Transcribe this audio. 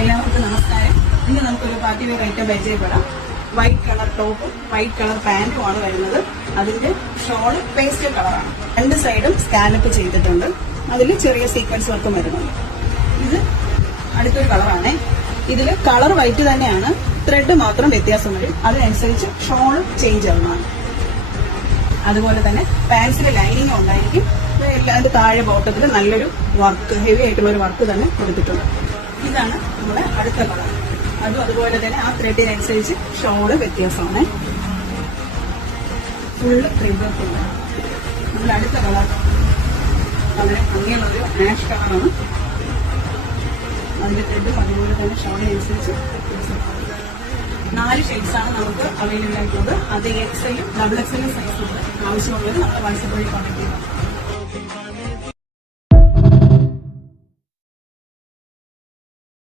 എല്ലാവർക്കും നമസ്കാരം. ഇന്ന് നമുക്കൊരു പാർട്ടി വെയർ ഐറ്റം പരിചയപ്പെടാം. വൈറ്റ് കളർ ടോപ്പും വൈറ്റ് കളർ പാന്റുമാണ് വരുന്നത്. അതിന്റെ ഷോള് പേസ്റ്റൽ കളറാണ്. രണ്ട് സൈഡും സ്കാലപ്പ് ചെയ്തിട്ടുണ്ട്. അതിൽ ചെറിയ സീക്വൻസ് വർക്കും വരുന്നുണ്ട്. ഇത് അടുത്തൊരു കളറാണ്. ഇതിൽ കളർ വൈറ്റ് തന്നെയാണ്, ത്രെഡ് മാത്രം വ്യത്യാസം വരും. അതിനനുസരിച്ച് ഷോള് ചേഞ്ച് ആവുന്നതാണ്. അതുപോലെ തന്നെ പാൻസിലെ ലൈനിങ് ഉണ്ടായിരിക്കും. അതിന്റെ താഴെ ബോട്ടത്തിൽ നല്ലൊരു വർക്ക്, ഹെവി ആയിട്ടുള്ള ഒരു വർക്ക് തന്നെ കൊടുത്തിട്ടുണ്ട്. ഇതാണ് നമ്മുടെ അടുത്ത കളർ. അതും അതുപോലെ തന്നെ ആ ത്രെഡിനനുസരിച്ച് ഷോള് വ്യത്യാസമാണ്. ഫുള്ള് ത്രെഡ് വർക്കുണ്ട്. നമ്മുടെ അടുത്ത കളർ വളരെ ഭംഗിയുള്ളൊരു ആഷ് കളറാണ്. അതിന്റെ ത്രെഡും അതുപോലെ തന്നെ ഷോളിനനുസരിച്ച് 4 ഷെയ്ഡ്സാണ് നമുക്ക് അവൈലബിൾ ആയിട്ടുള്ളത്. അത് XL, XXL സൈസുണ്ട്. ആവശ്യമുള്ളത് നമ്മുടെ വാട്സ്ആപ്പ് വഴി കോൺടാക്ട്